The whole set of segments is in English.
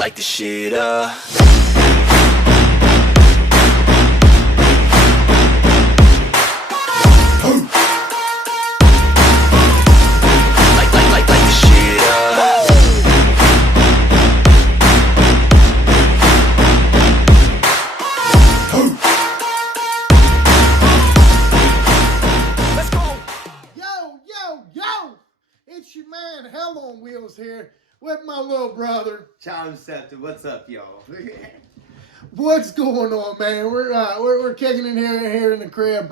light the shit up. Light the shit up. Let's go. Yo! It's your man Hell on Wheels here with my little brother. Challenge Scepter, what's up, y'all? What's going on, man? We're kicking it here in the crib,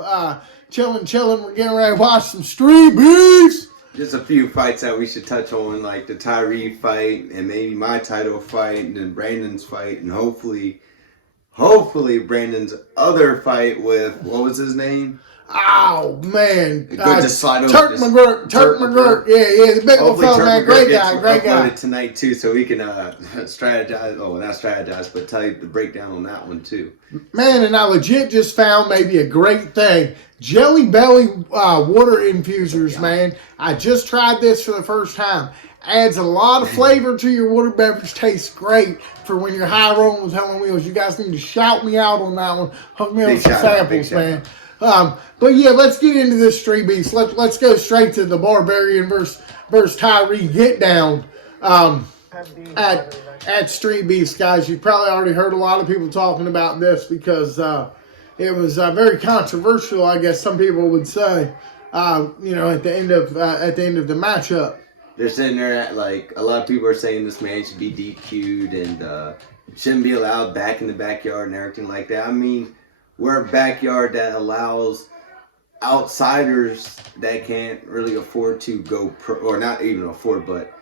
chilling. We're getting ready to watch some Street Beefs. Just a few fights that we should touch on, like the Tyree fight, and maybe my title fight, and then Brandon's fight, and hopefully Brandon's other fight with, what was his name? Oh man, Just slide over. Turk McGurk. Yeah, the big old fella, man. Great guy. Tonight too, so we can strategize. Oh, not strategize, but tell you the breakdown on that one too. Man, and I legit just found maybe a great thing. Jelly Belly water infusers, man. I just tried this for the first time. Adds a lot of flavor to your water beverage. Tastes great for when you're high rolling with Hell on Wheels. You guys need to shout me out on that one. Hook me up with some samples, man. But yeah, let's get into this Street Beefs. Let's go straight to the Barbarian versus Tyree get down at Street Beefs, guys. You've probably already heard a lot of people talking about this because it was very controversial, I guess some people would say. At the end of the matchup, they're sitting there at, like, a lot of people are saying this man should be DQ'd and shouldn't be allowed back in the backyard and everything like that. I mean, we're a backyard that allows outsiders that can't really afford to go pro, or not even afford, but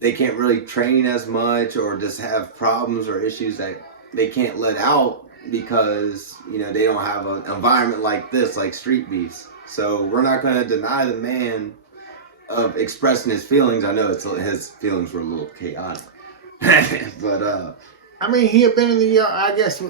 they can't really train as much or just have problems or issues that they can't let out because, they don't have an environment like this, like Street Beefs. So we're not going to deny the man of expressing his feelings. I know his feelings were a little chaotic, but I mean, he had been in the yard. I guess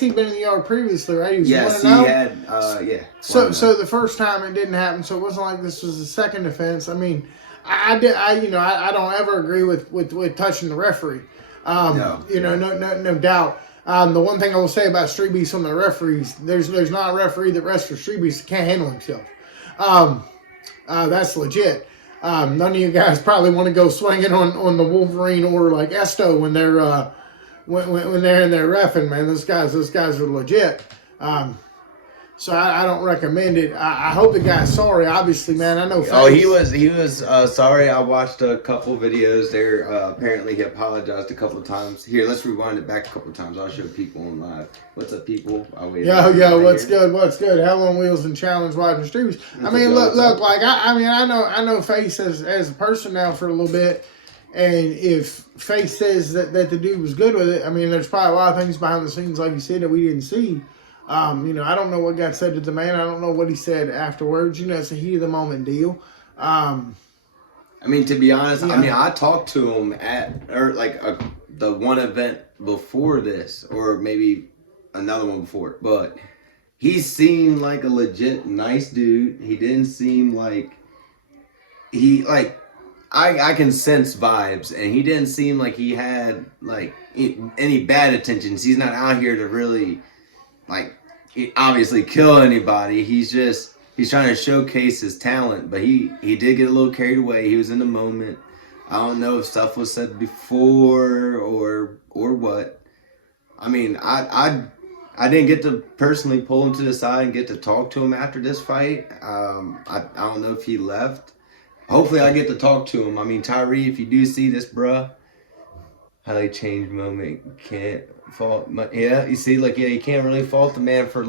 he'd been in the yard previously, right? He was yes, he had. Yeah. So the first time it didn't happen, so it wasn't like this was the second offense. I mean, I don't ever agree with touching the referee. No doubt. The one thing I will say about Street Beefs on the referees, there's not a referee that refs for Street Beefs that can't handle himself. That's legit. None of you guys probably want to go swinging on the Wolverine or like Esto when they're when they're in there reffing, man. Those guys are legit. So I don't recommend it. I hope the guy's sorry. Obviously, man. I know. Oh, he was sorry. I watched a couple videos there. Apparently, he apologized a couple of times. Here, let's rewind it back a couple of times. I'll show people on live. What's up, people? Yo, what's good? Hell on Wheels and Challenge watching Street Beefs. I mean, look. Like I know Face as a person now for a little bit. And if Face says that the dude was good with it, I mean, there's probably a lot of things behind the scenes, like you said, that we didn't see. I don't know what got said to the man. I don't know what he said afterwards. It's a heat of the moment deal. I mean, to be honest, yeah. I mean, I talked to him at the one event before this, or maybe another one before, but he seemed like a legit nice dude. He didn't seem like I can sense vibes, and he didn't seem like he had any bad intentions. He's not out here to really obviously kill anybody. He's trying to showcase his talent, but he did get a little carried away. He was in the moment. I don't know if stuff was said before or what. I mean, I didn't get to personally pull him to the side and get to talk to him after this fight. I don't know if he left. Hopefully I get to talk to him. I mean, Tyree, if you do see this, bruh, highly changed moment. Can't fault. Yeah, you see, you can't really fault the man for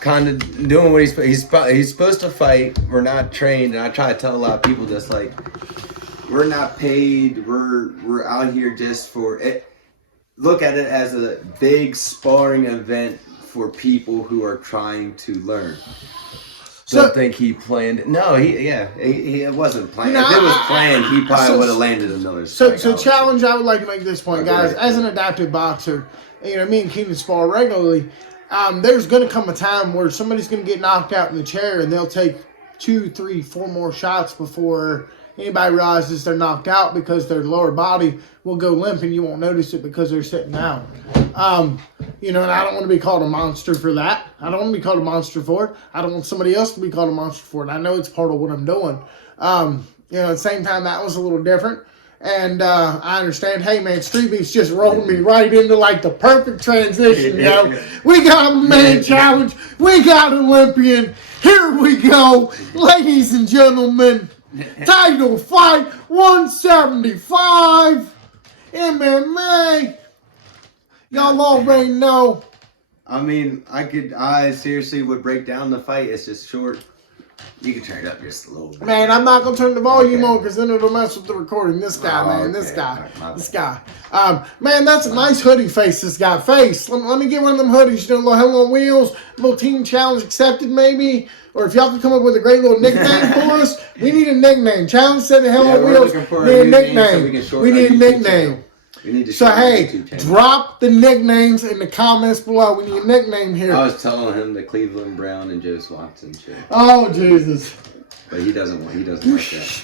kind of doing what he's supposed to fight. We're not trained, and I try to tell a lot of people this, we're not paid. We're out here just for it. Look at it as a big sparring event for people who are trying to learn. Don't think he planned it. No, he wasn't planned. If it was planned, he probably would have landed another strike. So Challenge, I would like to make this point, guys. As an adaptive boxer, me and Keenan spar regularly. There's going to come a time where somebody's going to get knocked out in the chair, and they'll take 2, 3, 4 more shots before anybody realizes they're knocked out because their lower body will go limp and you won't notice it because they're sitting down. You know, and I don't want to be called a monster for that. I don't want to be called a monster for it. I don't want somebody else to be called a monster for it. I know it's part of what I'm doing. You know, at the same time, that was a little different. And I understand, hey, man, Street Beefs just rolled me right into, like, the perfect transition, you know. We got a man challenge. We got Olympian. Here we go. Ladies and gentlemen, title fight 175 MMA. Y'all already know. I mean, I seriously would break down the fight. It's just short. You can turn it up just a little bit. Man, I'm not going to turn the volume on because then it'll mess with the recording. This guy, man, okay. this guy, Right, this guy. Man, that's a nice hoodie face this guy face. Let me get one of them hoodies, you know, little Hell on Wheels, little team challenge accepted maybe. Or if y'all could come up with a great little nickname for us, we need a nickname. Challenge said the Hell on Wheels, we need a nickname. We need a nickname. So, hey, drop the nicknames in the comments below. We need a nickname here. I was telling him the Cleveland Brown and Joe Swanson shit. Oh, Jesus. But he doesn't like that.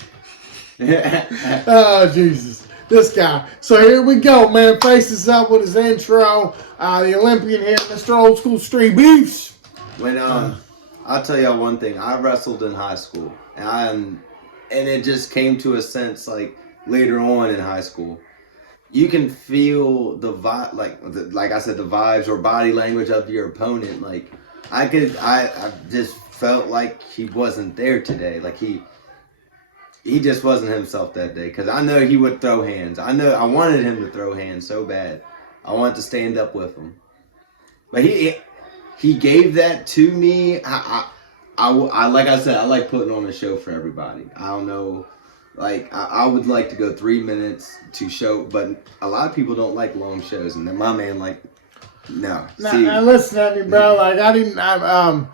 Oh, Jesus. This guy. So here we go, man. Faces up with his intro. The Olympian here, Mr. Old School Street Beefs. When I'll tell y'all one thing. I wrestled in high school, and it just came to a sense like later on in high school. You can feel the vibe, like I said, the vibes or body language of your opponent. Like I just felt like he wasn't there today. Like he just wasn't himself that day. Cause I know he would throw hands. I wanted him to throw hands so bad. I wanted to stand up with him, but he gave that to me. I like I said, I like putting on a show for everybody. I don't know. Like, I would like to go 3 minutes to show, but a lot of people don't like long shows, and then my man, like, no. Now listen at me, bro. Like, you know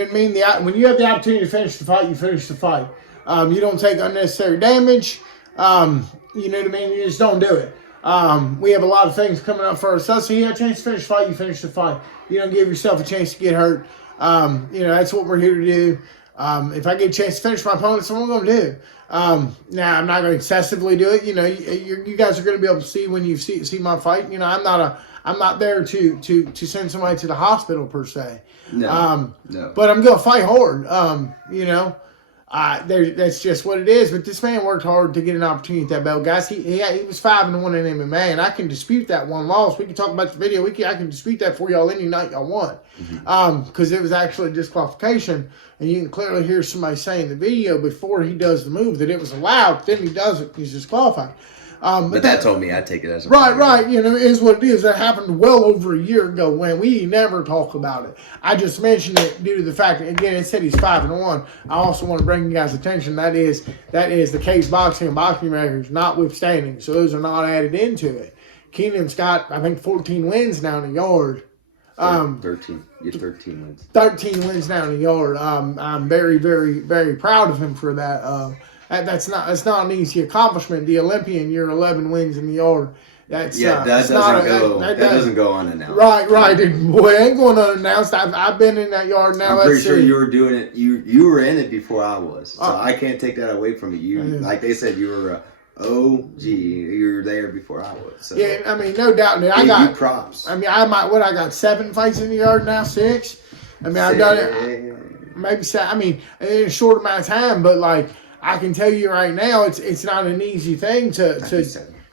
what I mean? When you have the opportunity to finish the fight, you finish the fight. You don't take unnecessary damage. You know what I mean? You just don't do it. We have a lot of things coming up for us. So you have a chance to finish the fight, you finish the fight. You don't give yourself a chance to get hurt. You know, that's what we're here to do. If I get a chance to finish my opponent, that's what I'm going to do. Now, I'm not going to excessively do it. You know, you guys are going to be able to see when you see my fight. You know, I'm not there to send somebody to the hospital per se. No. But I'm going to fight hard. You know, that's just what it is. But this man worked hard to get an opportunity at that belt, guys. He was 5-1 in MMA, and I can dispute that one loss. We can talk about the video. I can dispute that for y'all any night y'all want. Because it was actually a disqualification. And you can clearly hear somebody saying in the video before he does the move that it was allowed. Then he does it. He's disqualified. But that told me I'd take it as a right. You know, it is what it is. That happened well over a year ago when we never talk about it. I just mentioned it due to the fact that, again, it said he's 5-1. I also want to bring you guys' attention. That is the case boxing and boxing records notwithstanding. So those are not added into it. Keenan's got, I think, 14 wins now in the yard. 13. You're 13 wins. 13 wins now in the yard. I'm very, very, very proud of him for that. That's not an easy accomplishment. The Olympian, you're 11 wins in the yard. That doesn't go unannounced. Right. Boy, ain't going unannounced. I've been in that yard now. I'm pretty sure you were doing it. You were in it before I was, so I can't take that away from you. Like they said, you were OG. You were there before I was. So. Yeah, I mean, no doubt. I got you props. I mean, I got 7 fights in the yard now, 6. I mean, I've done it. Maybe 7. I mean, in a short amount of time, but like. I can tell you right now, it's not an easy thing to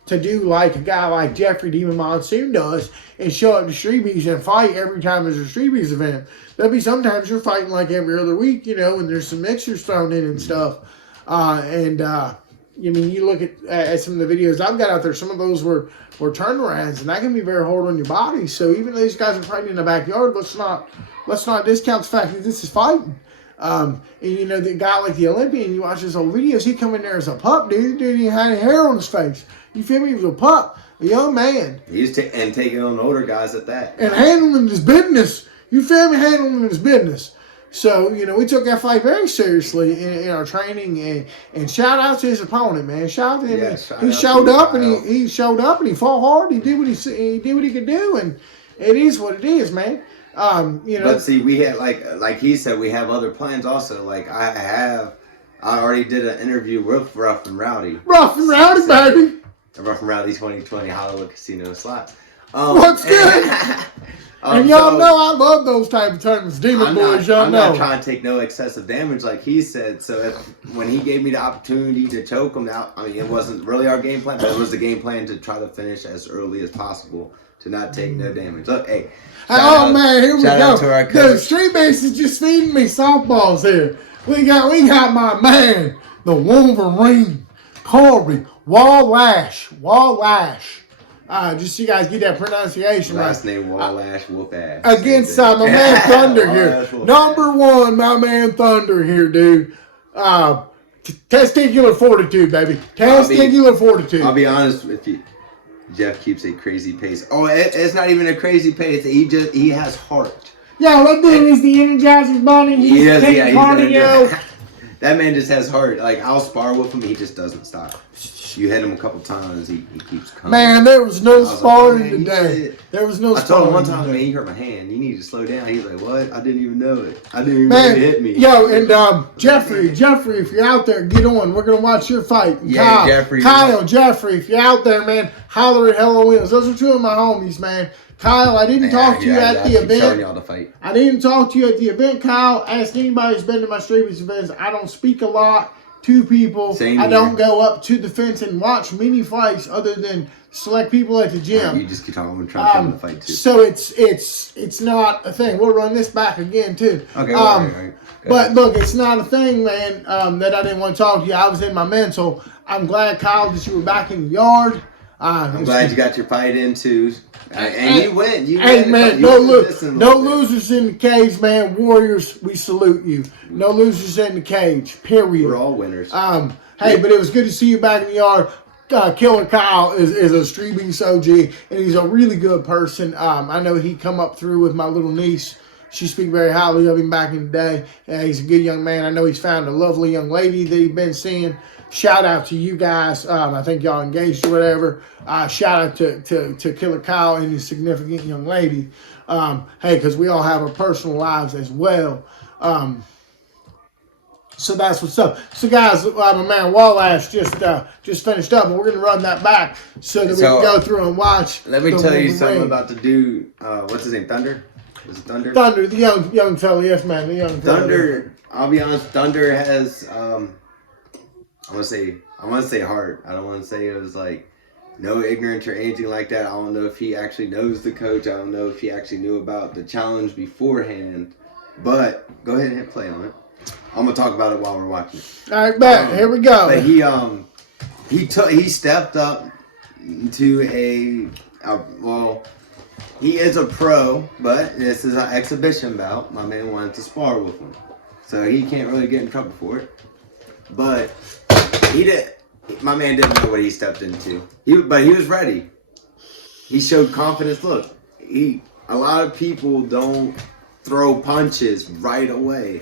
do like a guy like Jeffrey Demon Monsoon does and show up to Street Beefs and fight every time there's a Street Beefs event. There'll be sometimes you're fighting like every other week, you know, and there's some mixers thrown in and stuff. I mean, you look at some of the videos I've got out there, some of those were turnarounds, and that can be very hard on your body. So even though these guys are fighting in the backyard, let's not discount the fact that this is fighting. And you know, the guy like the Olympian, you watch his old videos, he come in there as a pup, dude. Dude, he had hair on his face. You feel me? He was a pup, a young man. He's taking on older guys at that. And handling his business. You feel me? Handling his business. So, you know, we took that fight very seriously in our training, and shout out to his opponent, man. Shout out to him. Yeah, he showed up and he showed up and he fought hard. He did what he could do, and it is what it is, man. You know. But see, we had like he said, we have other plans also. Like I have I already did an interview with Rough and Rowdy. Rough and Rowdy, baby. Rough and Rowdy 2020 Hollywood Casino Slots. What's good? And y'all know I love those type of tournaments. Demon Boys, y'all I'm know. not trying to take no excessive damage like he said. So when he gave me the opportunity to choke him out, I mean, it wasn't really our game plan, but it was the game plan to try to finish as early as possible to not take no damage. Look, hey. Man, here we shout go. out to The Street Base is just feeding me softballs here. We got my man, the Wolverine, Corey Wallash. Just so you guys get that pronunciation right. Last name Wallash Whoop-Ass. Against my man Thunder here. Number one, my man Thunder here, dude. Testicular fortitude, baby. Testicular fortitude. I'll be honest with you. Jeff keeps a crazy pace. Oh, it's not even a crazy pace. He has heart. Yeah, that dude is the Energizer's bunny. He's taking cardio. That man just has heart. Like, I'll spar with him, he just doesn't stop. You hit him a couple times, he keeps coming. Man, there was no sparring today. There was no I sparring. told him one time, man, he hurt my hand. You need to slow down. He's like, what? I didn't even know it. I didn't even know it hit me. Yo, and Jeffrey, if you're out there, get on. We're going to watch your fight. And Yeah, Jeffrey. Jeffrey, if you're out there, man, holler at Hello Wheels. Those are two of my homies, man. Kyle, I didn't talk to you at the event. Showing y'all the fight. I didn't talk to you at the event, Kyle. Ask anybody who's been to my Street events. I don't speak a lot to people. Same I don't here. go up to the fence and watch many fights other than select people at the gym. You just keep talking. I'm trying to come to the fight too. So it's not a thing. We'll run this back again too. Okay. All right. But look, it's not a thing, man. That I didn't want to talk to you. I was in my mental. I'm glad, Kyle, that you were back in the yard. I'm glad you got your fight in too. And you win. Hey, man, no losers in the cage, man. Warriors, we salute you. No losers in the cage, period. We're all winners. Hey, but it was good to see you back in the yard. Killer Kyle is a Street Beast OG, and he's a really good person. I know he come up through with my little niece. She speak very highly of him back in the day. He's a good young man. I know he's found a lovely young lady that he's been seeing. Shout out to you guys. I think y'all engaged or whatever. Shout out to Killer Kyle and his significant young lady. Hey, because we all have our personal lives as well. So that's what's up. So guys, my man Wallash just finished up, and we're gonna run that back so that we can go through and watch. Let me tell you something about the dude. What's his name? Thunder. Was it Thunder? Thunder, the young fella. Yes, man, the young fella. Thunder. I'll be honest. Thunder has. I want to say heart. I don't want to say it was like no ignorance or anything like that. I don't know if he actually knows the coach. I don't know if he actually knew about the challenge beforehand. But go ahead and hit play on it. I'm gonna talk about it while we're watching it. All right, back. Here we go. But he stepped up to he is a pro, but this is an exhibition bout. My man wanted to spar with him, so he can't really get in trouble for it. But my man didn't know what he stepped into. But he was ready. He showed confidence. Look, a lot of people don't throw punches right away.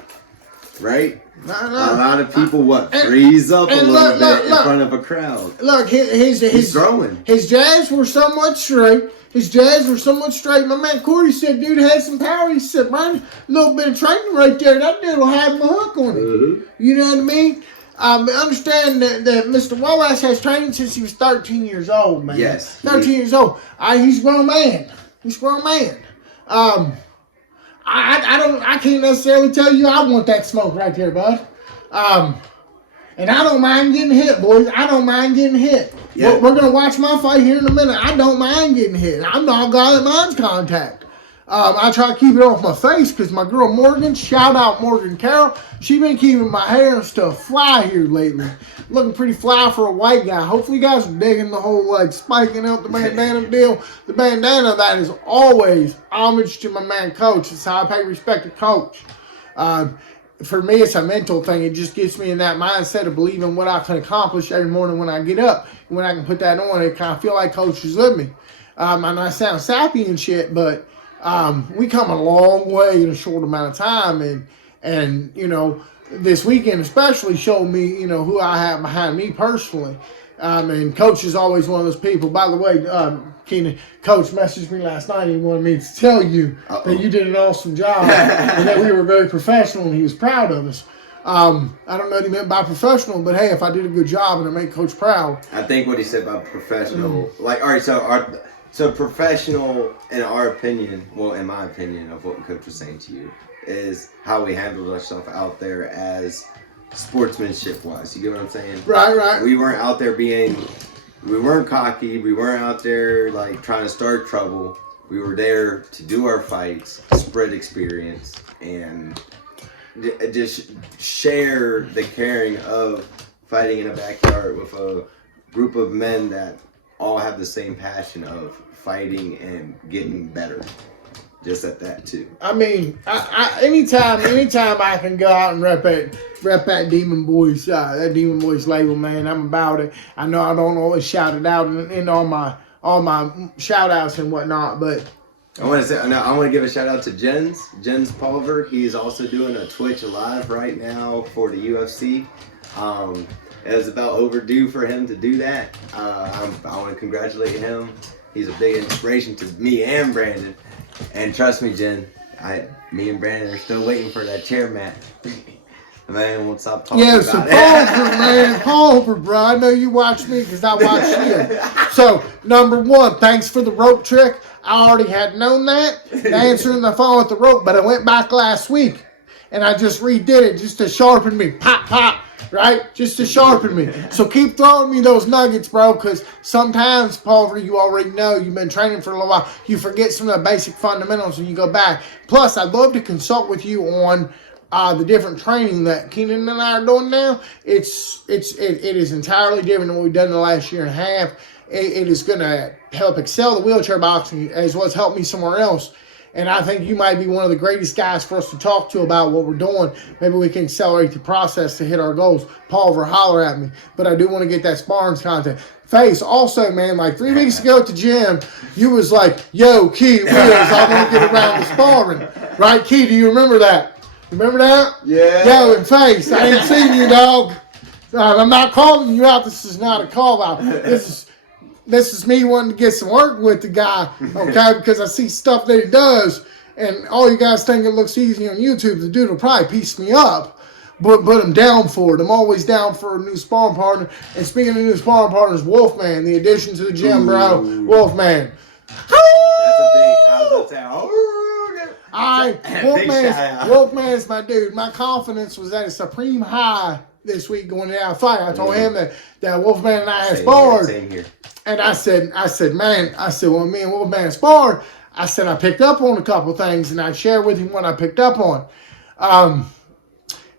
Right? No. A lot of people freeze up a little bit in front of a crowd. Look, he's throwing. His jabs were somewhat straight. My man Corey said, dude had some power. He said, man, a little bit of training right there. That dude will have him a hook on it. Mm-hmm. You know what I mean? Understand that Mr. Wallace has trained since he was 13 years old, man. Yes. 13 years old. He's a grown man. I can't necessarily tell you I want that smoke right there, bud. And I don't mind getting hit, boys. I don't mind getting hit. Yeah. We're going to watch my fight here in a minute. I don't mind getting hit. I'm not a guy that minds contact. I try to keep it off my face because my girl Morgan, shout out Morgan Carroll, she been keeping my hair and stuff fly here lately. Looking pretty fly for a white guy. Hopefully you guys are digging the whole spiking out the bandana deal. The bandana, that is always homage to my man Coach. It's how I pay respect to Coach. For me, it's a mental thing. It just gets me in that mindset of believing what I can accomplish every morning when I get up. And when I can put that on, it kind of feel like Coach is with me. And I sound sappy and shit, but we come a long way in a short amount of time. And you know, this weekend especially showed me, you know, who I have behind me personally. And Coach is always one of those people. By the way, Keenan, Coach messaged me last night. He wanted me to tell you that you did an awesome job and that we were very professional and he was proud of us. I don't know what he meant by professional, but hey, if I did a good job and I made Coach proud. I think what he said about professional, like, all right, so professional, in our opinion, well, in my opinion of what Coach was saying to you, is how we handled ourselves out there as sportsmanship wise. You get what I'm saying? Right. We weren't out there we weren't cocky. We weren't out there like trying to start trouble. We were there to do our fights, spread experience, and just share the caring of fighting in a backyard with a group of men that all have the same passion of fighting and getting better. Just at that too. I mean, anytime I can go out and rep that Demon Boys, that Demon Boys label, man, I'm about it. I know I don't always shout it out in all my shout outs and whatnot, but I want to give a shout out to Jens Pulver. He's also doing a Twitch live right now for the UFC. It was about overdue for him to do that. I want to congratulate him. He's a big inspiration to me and Brandon. And trust me, Jen, me and Brandon are still waiting for that chair mat. Man, won't stop talking about so it. Pulver, bro. I know you watch me because I watch you. So, number one, thanks for the rope trick. I already had known that, answering the phone with the rope, but I went back last week and I just redid it just to sharpen me. Pop, pop. Right? Just to sharpen me. So keep throwing me those nuggets, bro, because sometimes, Pulver, you already know, you've been training for a little while, you forget some of the basic fundamentals when you go back. Plus, I'd love to consult with you on the different training that Keenan and I are doing now. It is entirely different than what we've done in the last year and a half. It is going to help excel the wheelchair boxing as well as help me somewhere else. And I think you might be one of the greatest guys for us to talk to about what we're doing. Maybe we can accelerate the process to hit our goals. Pulver, holler at me. But I do want to get that sparring content. Face, also, man, like 3 weeks ago at the gym, you was like, yo, Key, Wheels, I want to get around the sparring. Right, Key, do you remember that? Remember that? Yeah. Yo, and Face, I ain't seen you, dog. I'm not calling you out. This is not a call out. This is me wanting to get some work with the guy, okay? Because I see stuff that he does, and all you guys think it looks easy on YouTube. The dude will probably piece me up, but I'm down for it. I'm always down for a new sparring partner. And speaking of new sparring partners, Wolfman, the addition to the gym, bro. Wolfman. That's a big, I was about to say, Wolfman's my dude. My confidence was at a supreme high this week going into that fight. I told him that Wolfman and I had sparred. Same here. And I said, man, when me and Wolfman sparred, I said I picked up on a couple things, and I shared with him what I picked up on.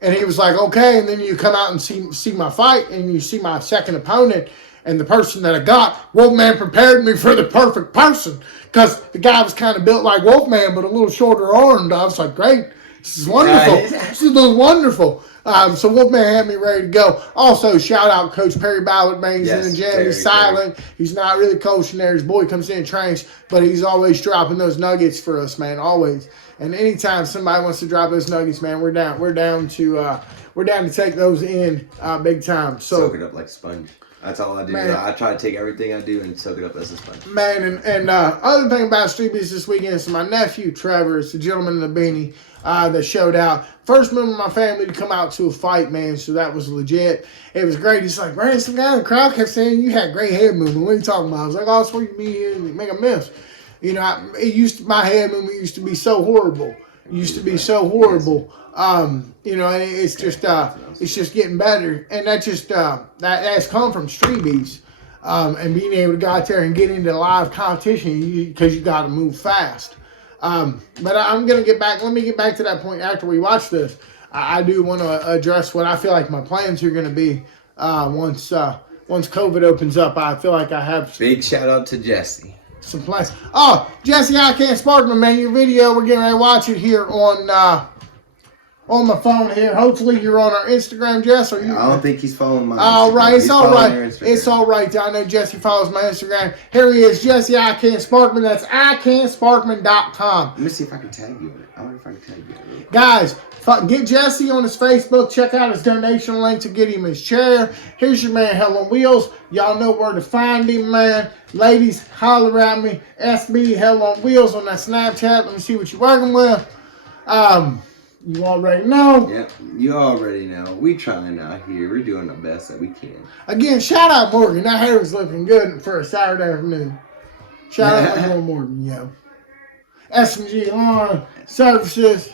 And he was like, okay. And then you come out and see my fight, and you see my second opponent, and the person that I got, Wolfman prepared me for the perfect person, because the guy was kind of built like Wolfman, but a little shorter armed. I was like, great, this is wonderful. This is wonderful. So Wolfman had me ready to go. Also, shout out Coach Perry Ballard, man. He's in the gym. He's silent. He's not really coaching there. His boy comes in and trains, but he's always dropping those nuggets for us, man. Always. And anytime somebody wants to drop those nuggets, man, we're down to take those in big time. So soak it up like a sponge. That's all I do. Man. I try to take everything I do and soak it up as a sponge. Man, and other thing about Street Beats this weekend is my nephew Trevor, is the gentleman in the beanie that showed out. First member of my family to come out to a fight, man, so that was legit. It was great. He's like, Brandon, some guy in the crowd kept saying you had great head movement. What are you talking about? I was like, oh, it's where you be here and make a miss. You know, my head movement used to be so horrible. You know, and it's just getting better, and that's come from Street Beats, and being able to go out there and get into live competition because you got to move fast. But I'm gonna get back. Let me get back to that point after we watch this. I do want to address what I feel like my plans are gonna be once COVID opens up. I feel like I have big shout out to Jesse. Some plans. Oh, Jesse, I can't Sparkman, man. Your video, we're getting ready to watch it here on my phone here. Hopefully you're on our Instagram, Jess. Or you? I don't think he's following my Instagram. All right, it's all right. It's all right. I know Jesse follows my Instagram. Here he is, Jesse I Can't Sparkman. That's iCanSparkman.com. Let me see if I can tag you in it. I wonder if I can tag you in it. Guys, get Jesse on his Facebook. Check out his donation link to get him his chair. Here's your man, Hell on Wheels. Y'all know where to find him, man. Ladies, holler at me. SB Hell on Wheels on that Snapchat. Let me see what you're working with. You already know. Yep, you already know. We trying out here. We're doing the best that we can. Again, shout out Morgan. That hair was looking good for a Saturday afternoon. Shout out my boy Morgan, yo. S&G Lawn Services.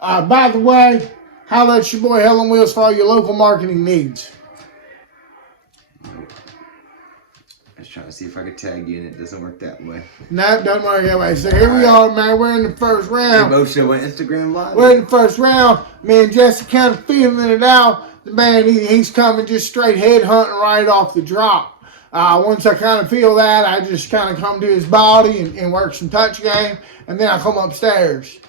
By the way, holla at your boy Hell on Wheels for all your local marketing needs. I was trying to see if I could tag you, and it doesn't work that way. No, don't worry that way. So here we are, man. We're in the first round. Motion went Instagram Live. We're in the first round. Me and Jesse kind of feeling it out. The man, he's coming just straight head hunting right off the drop. Once I kind of feel that, I just kind of come to his body and work some touch game, and then I come upstairs.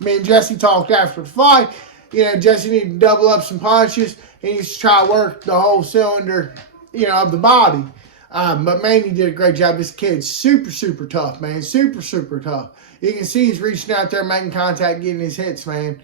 Me and Jesse talked after the fight. You know, Jesse needed to double up some punches. He needs to try to work the whole cylinder, you know, of the body. But man, he did a great job. This kid's super, super tough, man. Super, super tough. You can see he's reaching out there, making contact, getting his hits, man.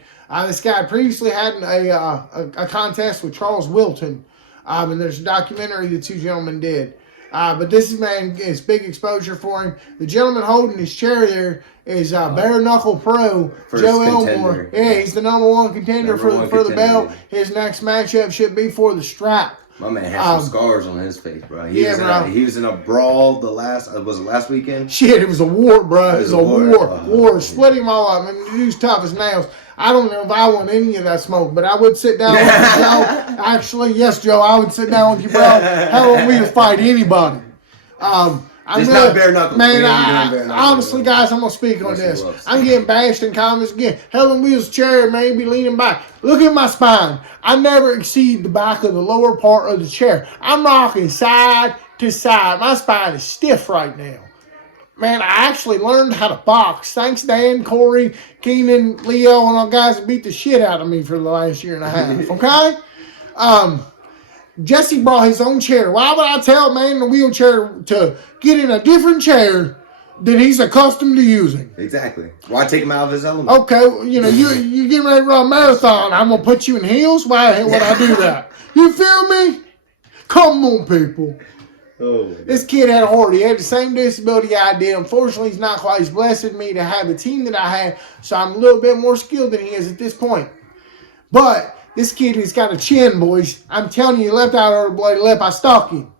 This guy previously had a contest with Charles Wilton. And there's a documentary the two gentlemen did. But this is, man, it's big exposure for him. The gentleman holding his chair there is Bare Knuckle Pro, First Joe contender. Elmore. Yeah, he's the number one contender for the belt. His next matchup should be for the strap. My man had some scars on his face, bro. He was in a brawl was it last weekend? Shit, it was a war, bro. It was a war. War. Split him all up. I mean, the dude's tough as nails. I don't know if I want any of that smoke, but I would sit down with you, Joe. Actually, yes, Joe, I would sit down with you, bro. Hell, we would fight anybody. Just not bare knuckles. Man, honestly, guys, I'm going to speak on this. I'm getting bashed in comments again. Helen Wheels chair may be leaning back. Look at my spine. I never exceed the back of the lower part of the chair. I'm rocking side to side. My spine is stiff right now. Man, I actually learned how to box. Thanks, Dan, Corey, Keenan, Leo, and all guys that beat the shit out of me for the last year and a half. Okay? Jesse brought his own chair. Why would I tell a man in a wheelchair to get in a different chair than he's accustomed to using? Exactly. Why take him out of his element? Okay, you know, you getting ready to run a marathon. I'm going to put you in heels? Why would I do that? You feel me? Come on, people. Oh, this kid had a heart. He had the same disability I did. Unfortunately, he's not quite as blessed as me to have the team that I had, so I'm a little bit more skilled than he is at this point. But this kid has got a chin, boys. I'm telling you, he left out our bloody lip. I stalk him.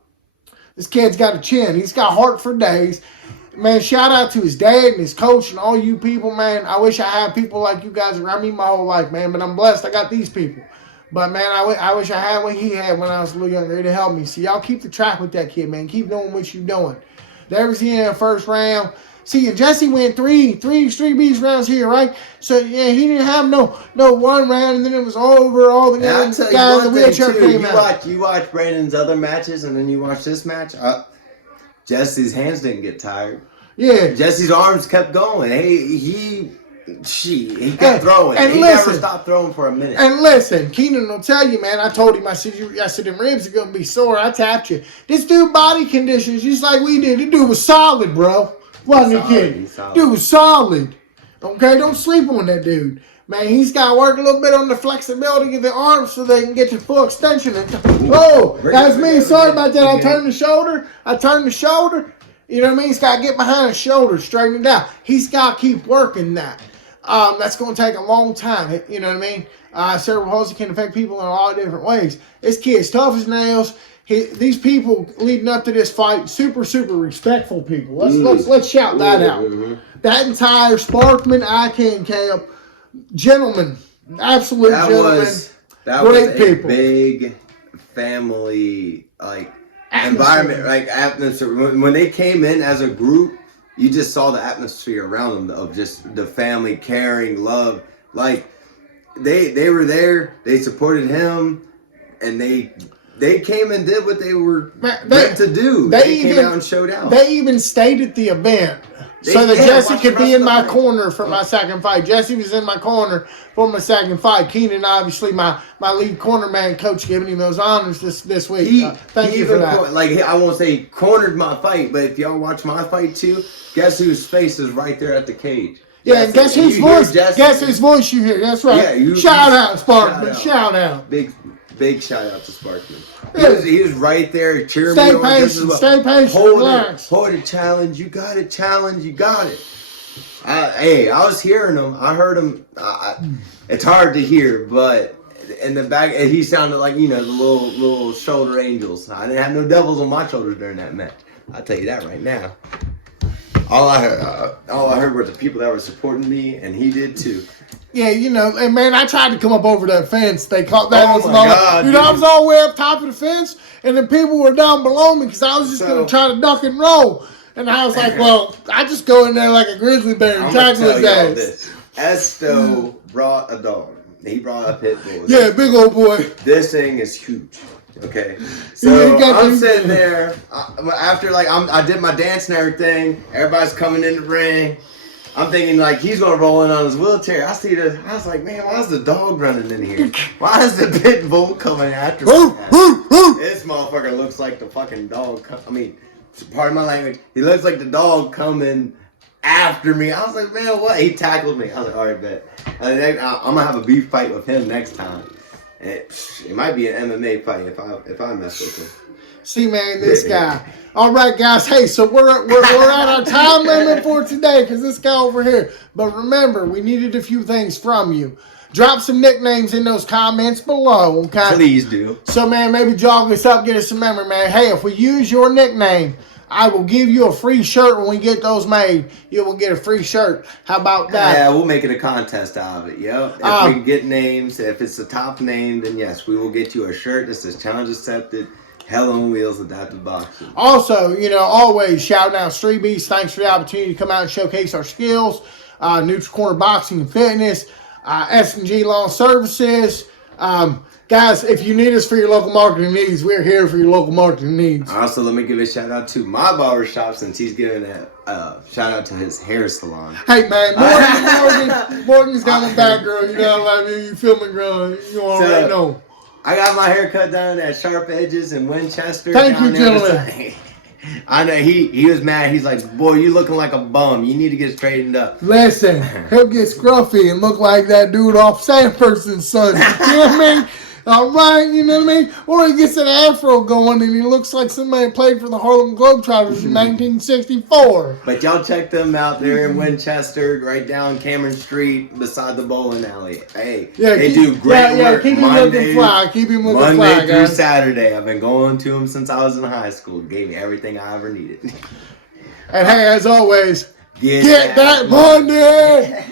This kid's got a chin. He's got heart for days. Man, shout out to his dad and his coach and all you people, man. I wish I had people like you guys around me my whole life, man. But I'm blessed I got these people. But, man, I wish I had what he had when I was a little younger. It'd help me. So, y'all keep the track with that kid, man. Keep doing what you're doing. There was the end of the first round. See, and Jesse went three beast rounds here, right? So, yeah, he didn't have no one round, and then it was over. All the guys in the wheelchair came out. You watch Brandon's other matches, and then you watch this match. Jesse's hands didn't get tired. Yeah. Jesse's arms kept going. He kept throwing. And he listen, never stopped throwing for a minute. And listen, Keenan will tell you, man, I told him, I said, them ribs are going to be sore. I tapped you. This dude body conditions just like we did. This dude was solid, bro. Wasn't he, kid? Dude was solid. Okay, don't sleep on that dude. Man, he's got to work a little bit on the flexibility of the arms so they can get to full extension. Oh, that's me. Sorry about that. I turned the shoulder. You know what I mean? He's got to get behind his shoulder, straighten it out. He's got to keep working that. That's going to take a long time. You know what I mean? Cerebral palsy can affect people in a lot of different ways. This kid's tough as nails. These people leading up to this fight, super, super respectful people. Let's shout that out. That entire Sparkman ICANN camp, gentlemen, absolute gentlemen, that great was people. Big family environment, like atmosphere. When they came in as a group, you just saw the atmosphere around them of just the family, caring, love. Like they were there, they supported him, and they came and did what they were meant to do. They came out and showed out. They even stayed at the event so that Jesse could be in my corner for my second fight. Jesse was in my corner for my second fight. Keenan, obviously, my lead corner man, coach, giving him those honors this week. Thank you for that. I won't say cornered my fight, but if y'all watch my fight too, guess whose face is right there at the cage? Yeah, and guess whose voice? Guess whose voice you hear? That's right. Yeah, shout out, Sparkman. Shout out. Big shout out to Sparkman. He was right there cheering me on. Stay patient. Relax. Hold it, challenge. You got it, challenge. You got it. Hey, I was hearing him. I heard him. It's hard to hear, but in the back, he sounded like the little shoulder angels. I didn't have no devils on my shoulders during that match. I'll tell you that right now. All I heard were the people that were supporting me, and he did too. Yeah, and man, I tried to come up over that fence. They caught that. Oh my God, I was all the way up top of the fence, and the people were down below me because I was just going to try to duck and roll. And I was like, well, I just go in there like a grizzly bear and tackle his ass. Esto brought a dog. He brought a pit bull. Yeah, big old boy. This thing is huge. Okay, so I'm sitting there after I did my dance and everything. Everybody's coming in the ring. I'm thinking like he's gonna roll in on his wheelchair. I was like, man, why is the dog running in here? Why is the pit bull coming after me? This motherfucker looks like the fucking dog. Pardon my language. He looks like the dog coming after me. I was like, man, what? He tackled me. I was like, all right, bet. I'm gonna have a beef fight with him next time. It might be an MMA fight if I mess with him. See, man, this guy. All right, guys. Hey, so we're at our time limit for today because this guy over here. But remember, we needed a few things from you. Drop some nicknames in those comments below, okay? Please do. So, man, maybe jog us up, get us some memory, man. Hey, if we use your nickname, I will give you a free shirt when we get those made. You will get a free shirt. How about that? Yeah, we'll make it a contest out of it. Yep. If we get names, if it's the top name, then yes, we will get you a shirt that says Challenge Accepted, Hell on Wheels, Adaptive Boxing. Also, always shouting out Street Beast. Thanks for the opportunity to come out and showcase our skills. Neutral Corner Boxing and Fitness. S&G Lawn Services. Guys, if you need us for your local marketing needs, we're here for your local marketing needs. Also, let me give a shout out to my barbershop since he's giving a shout out to his hair salon. Hey, man, Morgan's got my back, girl. You feel me, girl? You already know. I got my hair cut down at Sharp Edges in Winchester. Thank you, gentlemen. I know he was mad. He's like, boy, you looking like a bum. You need to get straightened up. Listen, he'll get scruffy and look like that dude off Sanderson's son. You know what I mean? All right, you know what I mean? Or he gets an afro going and he looks like somebody played for the Harlem Globetrotters in 1964. But y'all check them out. They're in Winchester, right down Cameron Street, beside the bowling alley. Hey, they do great work. Keep him looking fly. Keep him looking fly, Monday through Saturday. I've been going to them since I was in high school. Gave me everything I ever needed. And hey, as always, get that money!